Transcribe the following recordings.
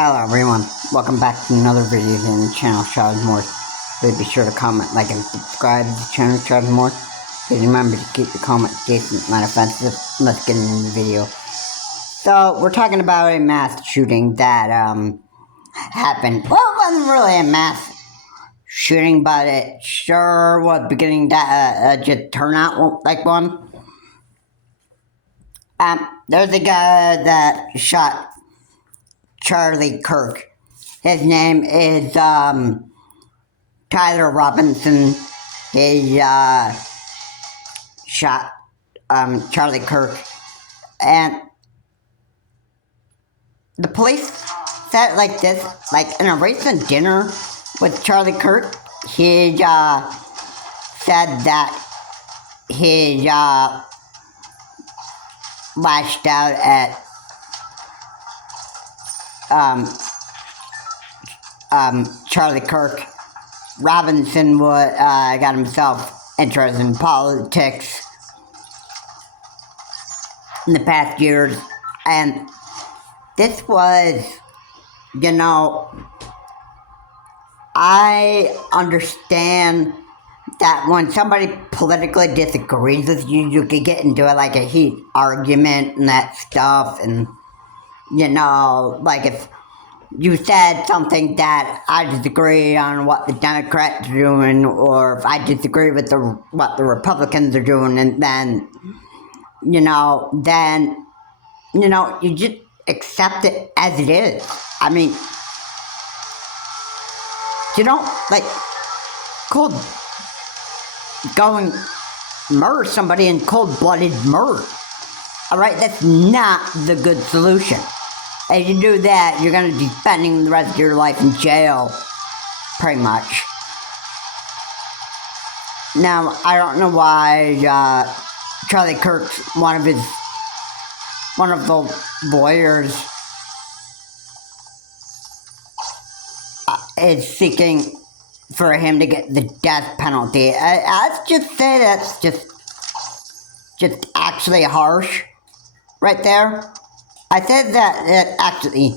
Hello everyone, welcome back to another video in the channel Shroud Morse. Please be sure to comment, like, and subscribe to the channel Shroud Morse. Please remember to keep the comments decent, not offensive. Let's get into the video. So, we're talking about a mass shooting that, happened. Well, it wasn't really a mass shooting, but it sure was beginning to, just turn out like one. There's a guy that shot Charlie Kirk. His name is, Tyler Robinson. He, shot, Charlie Kirk. And the police said it like this, like in a recent dinner with Charlie Kirk, he, said that he, lashed out at, Charlie Kirk. Robinson got himself interested in politics in the past years, and this was, I understand that when somebody politically disagrees with you, you could get into like a heat argument and that stuff, and like if you said something that I disagree on what the Democrats are doing, or if I disagree with what the Republicans are doing, and then, you just accept it as it is. I mean, you don't, like, go and murder somebody in cold-blooded murder. Alright, that's not the good solution. If you do that, you're going to be spending the rest of your life in jail, pretty much. Now, I don't know why Charlie Kirk's one of the lawyers is seeking for him to get the death penalty. I'd just say that's just actually harsh, right there. I said that it actually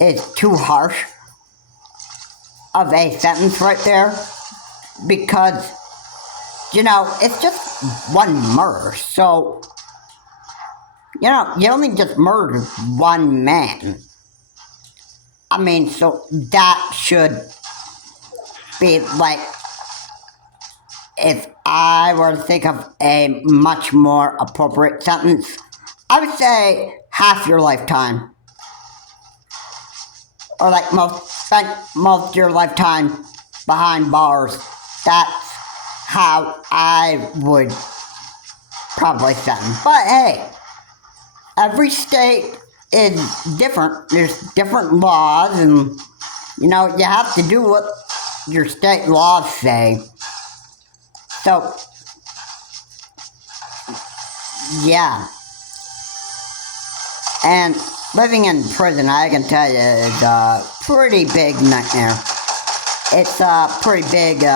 is too harsh of a sentence right there, because, it's just one murder, so, you only just murdered one man. I mean, so that should be like, if I were to think of a much more appropriate sentence, I would say half your lifetime. Or like spent most of your lifetime behind bars. That's how I would probably sentence. But hey, every state is different. There's different laws, and you have to do what your state laws say. So, yeah. And living in prison, I can tell you, is a pretty big nightmare. It's a pretty big,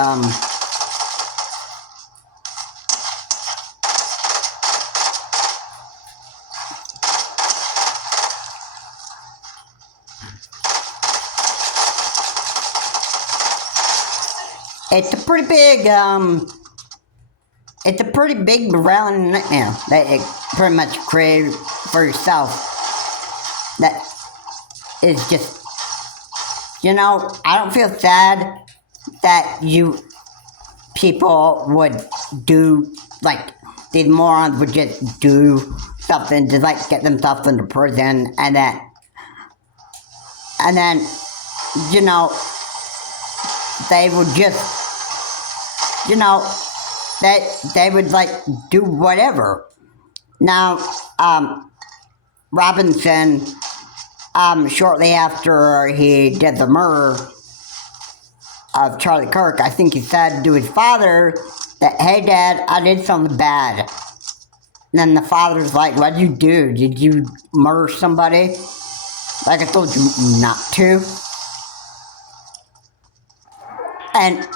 it's a pretty big morale nightmare that it pretty much created for yourself. That is just, I don't feel sad that people would do, like, these morons would just do something to, like, get themselves into prison, and then, they would just, they would, like, do whatever. Now, Robinson, shortly after he did the murder of Charlie Kirk, I think he said to his father that, "Hey Dad, I did something bad." And then the father's like, "What'd you do? Did you murder somebody? Like I told you not to." And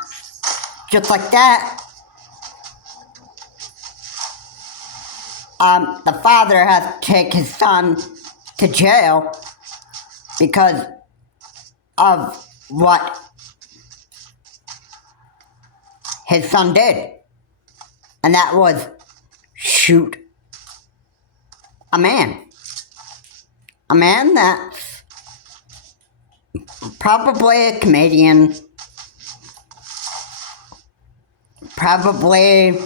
just like that, the father has to take his son to jail because of what his son did. And that was shoot a man. A man that's probably a comedian, probably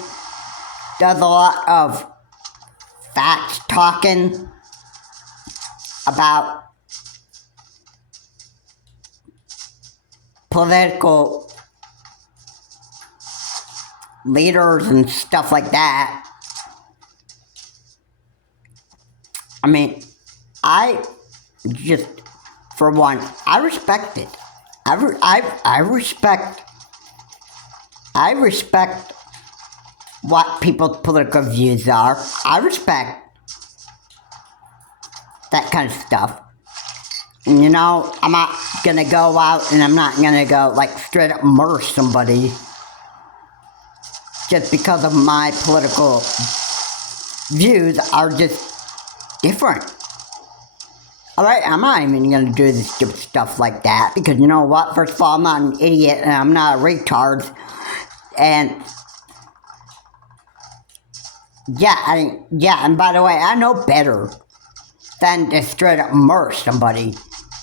does a lot of fact talking about political leaders and stuff like that. I mean, I just, for one, I respect it. I respect what people's political views are. I respect that kind of stuff. And you know, I'm not gonna go out and I'm not gonna go like straight up murder somebody just because of my political views are just different. Alright, I'm not even gonna do this stupid stuff like that because you know what? First of all, I'm not an idiot and I'm not a retard. And and by the way, I know better than to straight up murder somebody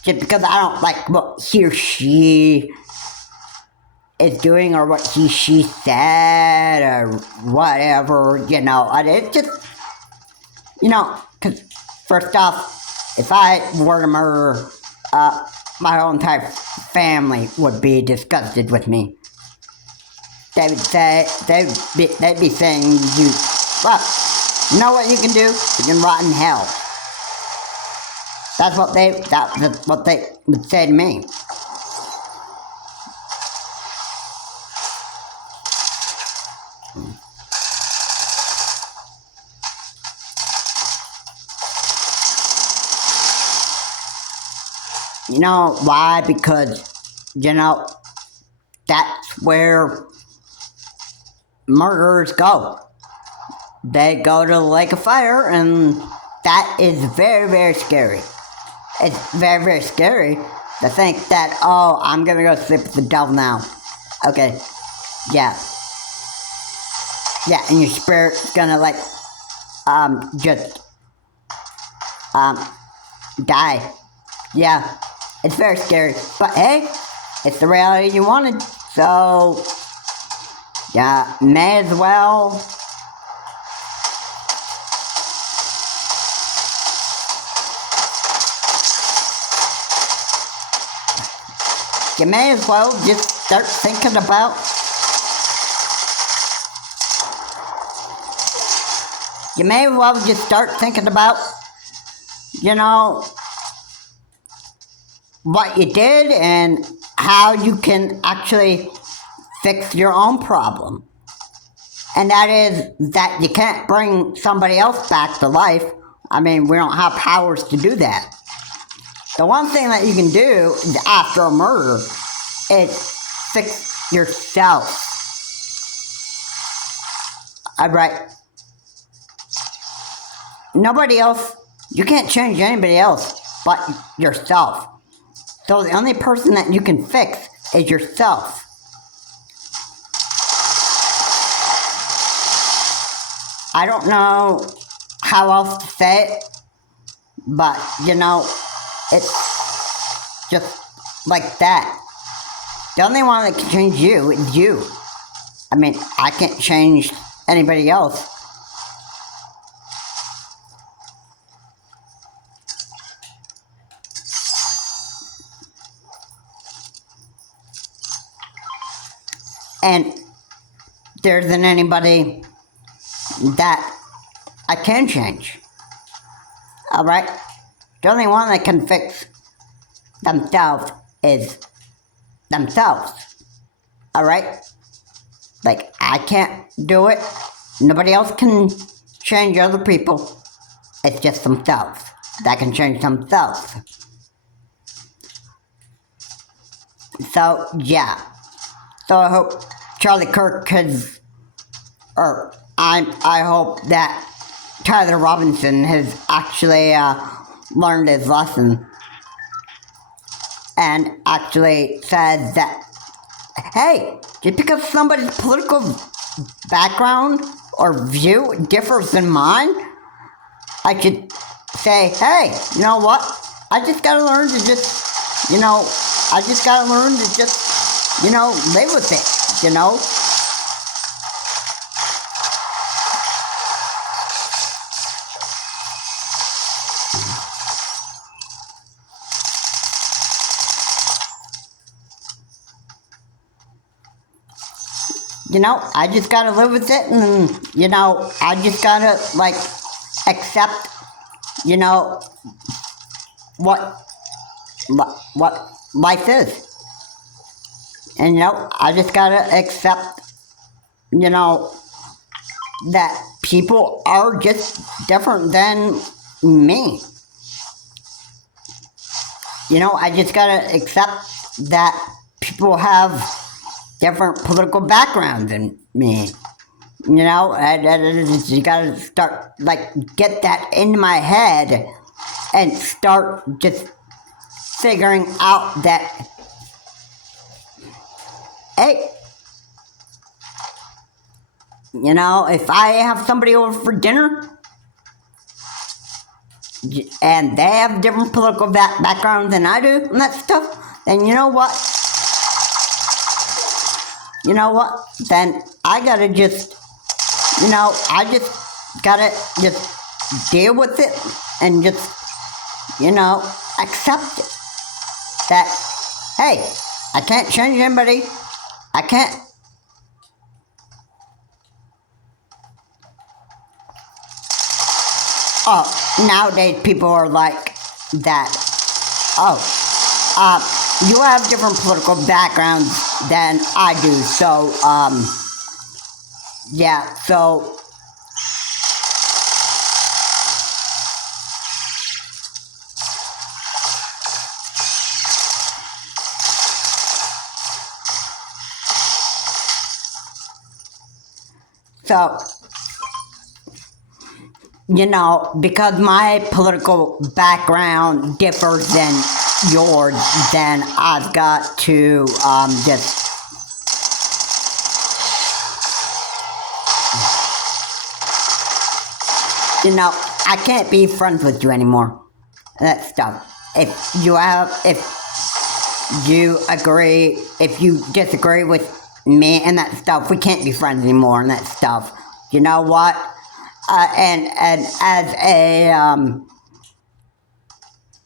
just because I don't like what he or she is doing or what she said or whatever, you know. And it's just, you know, because first off, if I were to murder, my whole entire family would be disgusted with me. They would say, they'd be saying, well, you know what you can do? You can rot in hell. That's what they would say to me. You know why? Because, you know, that's where murderers go. They go to the lake of fire, and that is very, very scary. It's very, very scary to think that, oh, I'm gonna go sleep with the devil now. Okay, yeah. Yeah, and your spirit's gonna, like, just, die. Yeah, it's very scary. But hey, it's the reality you wanted, so, yeah, may as well. You may as well just start thinking about you know, what you did and how you can actually fix your own problem. And that is that you can't bring somebody else back to life. I mean, we don't have powers to do that. The one thing that you can do after a murder is fix yourself. Alright. Nobody else, you can't change anybody else but yourself. So the only person that you can fix is yourself. I don't know how else to say it, but you know, it's just like that. The only one that can change you is you. I mean, I can't change anybody else. And there isn't anybody that I can change. Alright? The only one that can fix themselves is themselves. Alright? Like, I can't do it. Nobody else can change other people. It's just themselves that can change themselves. So, yeah. So I hope Charlie Kirk has, or I hope that Tyler Robinson has actually learned his lesson and actually says that, hey, just because somebody's political background or view differs than mine, I should say, hey, you know what? I just gotta learn to just, I just gotta learn to just, live with it, I just gotta live with it, and, I just gotta, accept, what life is. And, I just gotta accept, that people are just different than me. I just gotta accept that people have different political backgrounds than me. You gotta start, get that into my head and start just figuring out that, hey, if I have somebody over for dinner and they have different political backgrounds than I do and that stuff, then you know what? Then I gotta just, I just gotta just deal with it and just, accept it. That, hey, I can't change anybody. I can't. Oh, nowadays people are like that. Oh, you have different political backgrounds than I do, so, yeah, so, because my political background differs than yours, then I've got to, just, I can't be friends with you anymore. That stuff. If you disagree with me and that stuff, we can't be friends anymore and that stuff. You know what? And as a,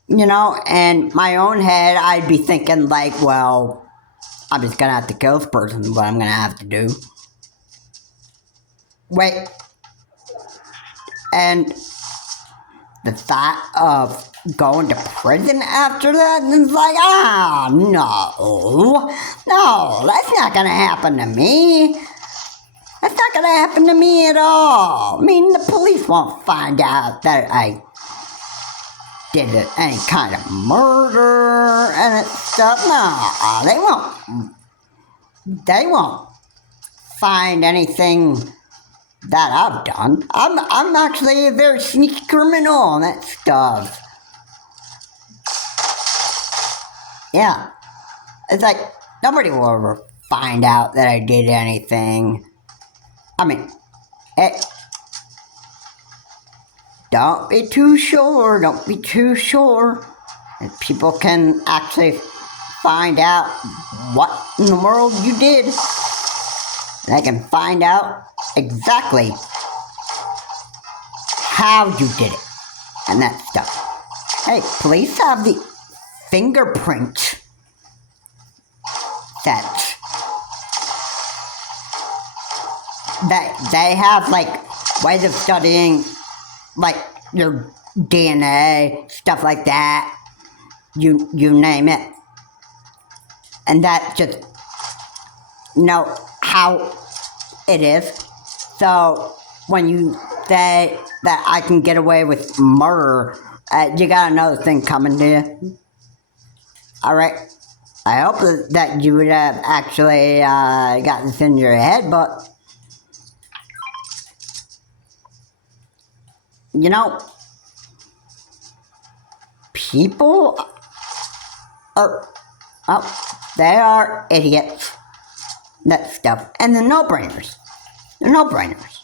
in my own head, I'd be thinking well, I'm just gonna have to kill this person, what I'm gonna have to do. Wait. And the thought of going to prison after that is no, that's not gonna happen to me. That's not gonna happen to me at all. I mean, the police won't find out that I did any kind of murder and stuff. No, they won't find anything that I've done. I'm actually a very sneaky criminal and that stuff. Yeah. It's nobody will ever find out that I did anything. I mean, don't be too sure. If people can actually find out what in the world you did, they can find out exactly how you did it and that stuff. Hey, police have the fingerprint that they have ways of studying your DNA, stuff like that. You name it. And that just how it is. So when you say that I can get away with murder, you got another thing coming to you. Alright? I hope that you would have actually got this in your head, but people are Oh, they are idiots. That stuff. And the no-brainers. The no-brainers.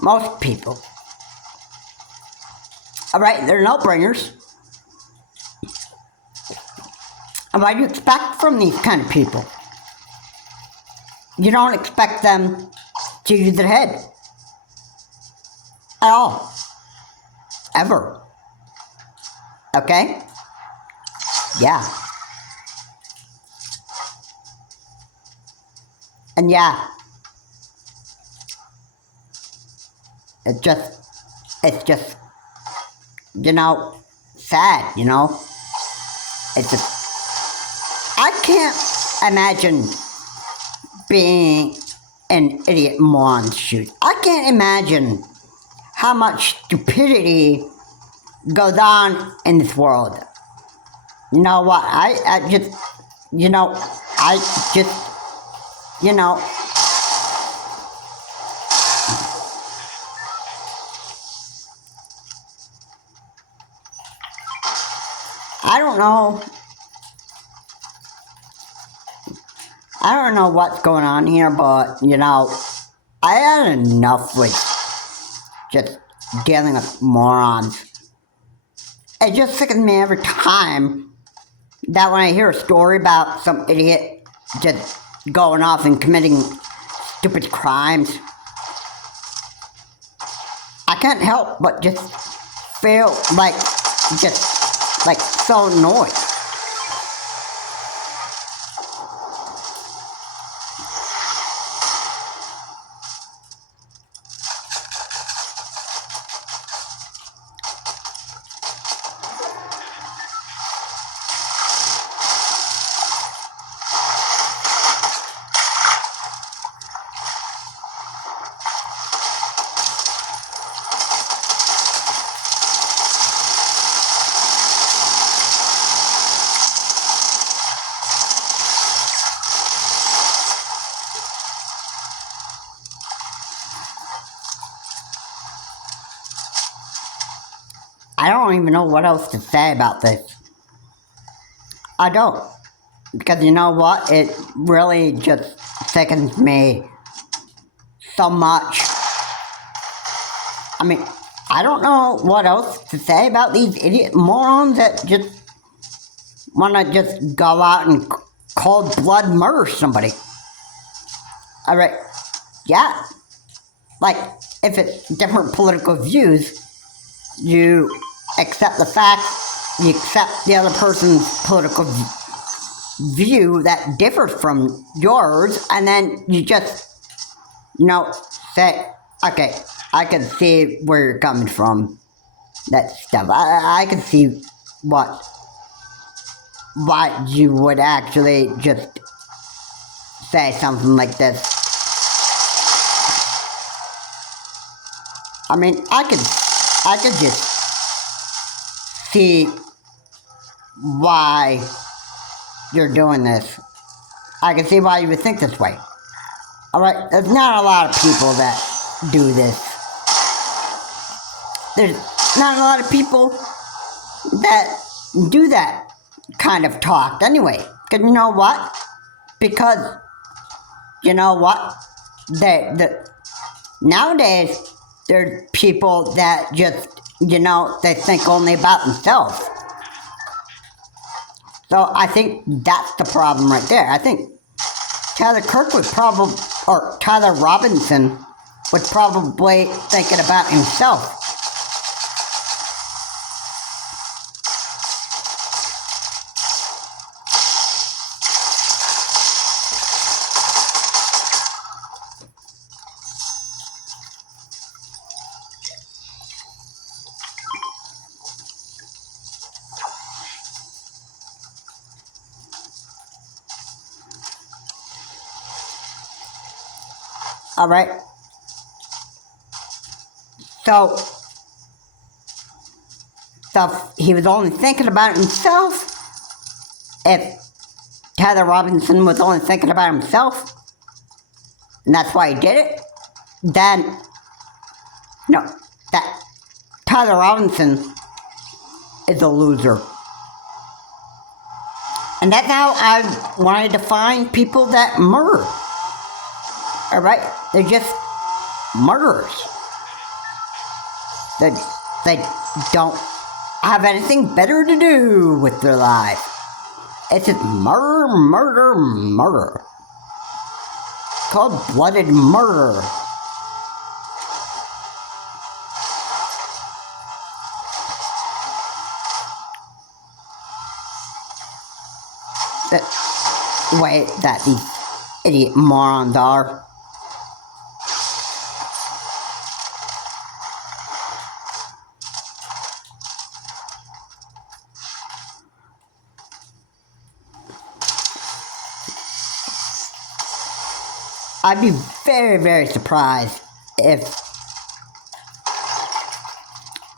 Most people. Alright, they're no-brainers. And what do you expect from these kind of people? You don't expect them to use their head. At all. Ever. Okay? Yeah. And yeah. It's just, sad, It's just, I can't imagine being an idiot moron's shoes. I can't imagine how much stupidity goes on in this world. You know what? I just, I don't know. I don't know what's going on here, but, I had enough with just dealing with morons. It just sickens me every time that when I hear a story about some idiot just going off and committing stupid crimes, I can't help but just feel like so annoyed. I don't even know what else to say about this. I don't. Because you know what? It really just sickens me so much. I mean, I don't know what else to say about these idiot morons that just want to just go out and cold blood murder somebody. Alright, yeah. Like, if it's different political views, you accept the fact, you accept the other person's political view that differs from yours, and then you just, say, okay, I can see where you're coming from, that stuff. I can see why you would actually just say something like this. I mean, I could just see why you're doing this. I can see why you would think this way. Alright, there's not a lot of people that do this. There's not a lot of people that do that kind of talk anyway. Because you know what? Because, you know what? Nowadays, there's people that just, they think only about themselves. So I think that's the problem right there. I think Tyler Robinson was probably thinking about himself. Alright? So he was only thinking about himself. If Tyler Robinson was only thinking about himself, and that's why he did it, then, that Tyler Robinson is a loser. And that's how I wanted to find people that murder. Alright? They're just murderers. They don't have anything better to do with their life. It's just murder, murder, murder. Cold-blooded murder. The way that these idiot morons are. I'd be very, very surprised if...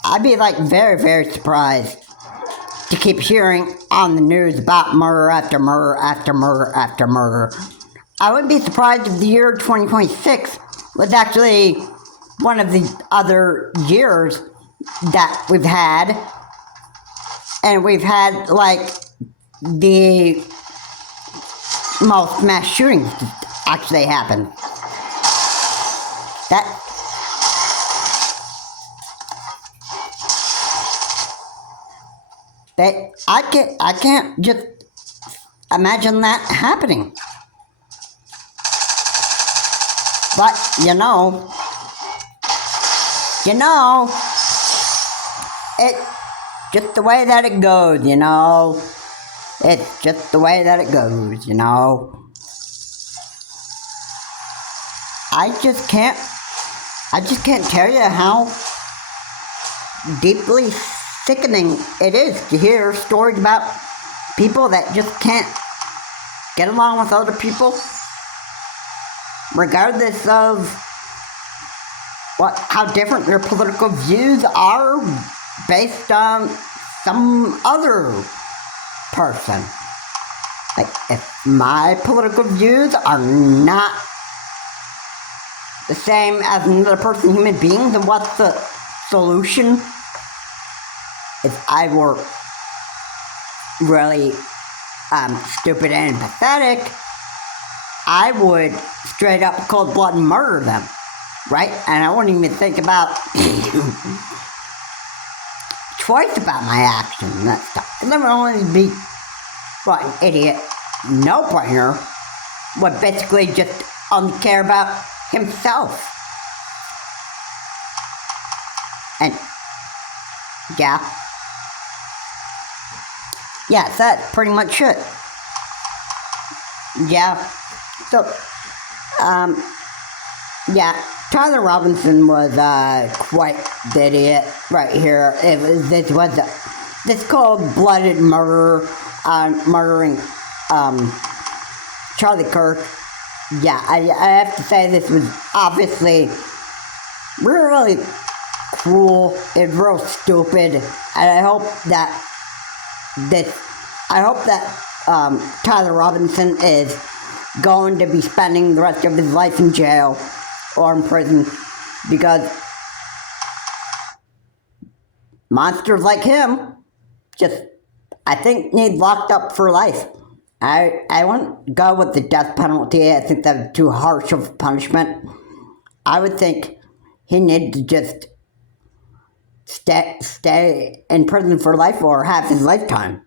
I'd be like very, very surprised to keep hearing on the news about murder after murder after murder after murder. I wouldn't be surprised if the year 2026 was actually one of the other years that we've had. And we've had like the most mass shootings actually happen. I can't just imagine that happening. But you know, it's just the way that it goes, you know. It's just the way that it goes, you know. I just can't tell you how deeply sickening it is to hear stories about people that just can't get along with other people, regardless of how different their political views are based on some other person. Like, if my political views are not the same as another person, human being, then what's the solution? If I were really stupid and pathetic, I would straight up cold-blooded murder them, right? And I wouldn't even think about twice about my actions and that stuff. And then would only be, well, an idiot, no-brainer, would basically just only care about himself. And, yeah, that's pretty much it. Yeah, so, yeah, Tyler Robinson was quite the idiot right here. This cold-blooded murder, murdering Charlie Kirk. Yeah, I have to say this was obviously really cruel. It's real stupid, and I hope that Tyler Robinson is going to be spending the rest of his life in jail or in prison, because monsters like him just, I think, need locked up for life. I wouldn't go with the death penalty. I think that's too harsh of a punishment. I would think he needs to just stay in prison for life or half his lifetime.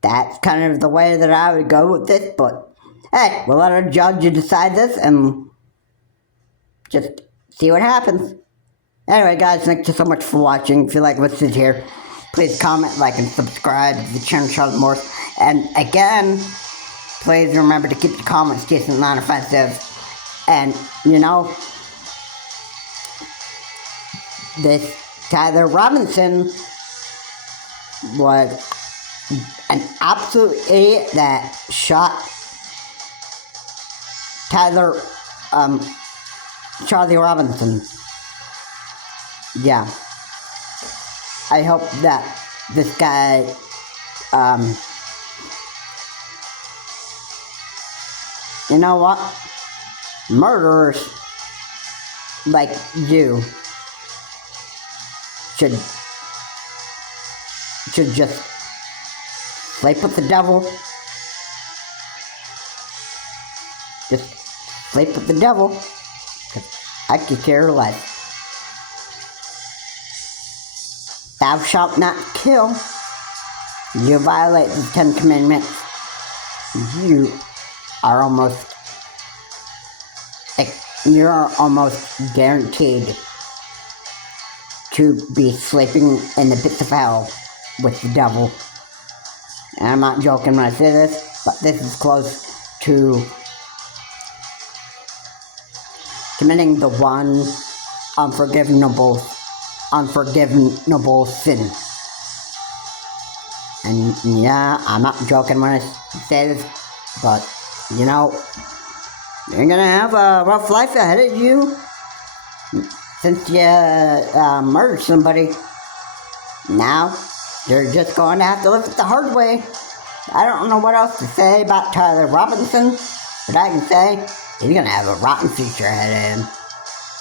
That's kind of the way that I would go with this, but hey, we'll let our judge decide this and just see what happens. Anyway, guys, thank you so much for watching. If you like what's here, please comment, like, and subscribe to the channel, Charlotte Morse. And again, please remember to keep your comments decent, non-offensive. And, you know, this Tyler Robinson was an absolute idiot that shot Charlie Robinson. Yeah. I hope that this guy, you know what? Murderers like you should just sleep with the devil. Just sleep with the devil. 'Cause I could care less. Thou shalt not kill. You violate the 10 Commandments. You're almost guaranteed to be sleeping in the pits of hell with the devil. And I'm not joking when I say this, but this is close to committing the one unforgivable sin. And yeah, I'm not joking when I say this, but you know, you're gonna have a rough life ahead of you since you murdered somebody. Now, you're just going to have to live it the hard way. I don't know what else to say about Tyler Robinson, but I can say he's gonna have a rotten future ahead of him.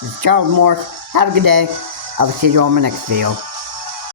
This is Charles Morse. Have a good day. I will see you on my next video.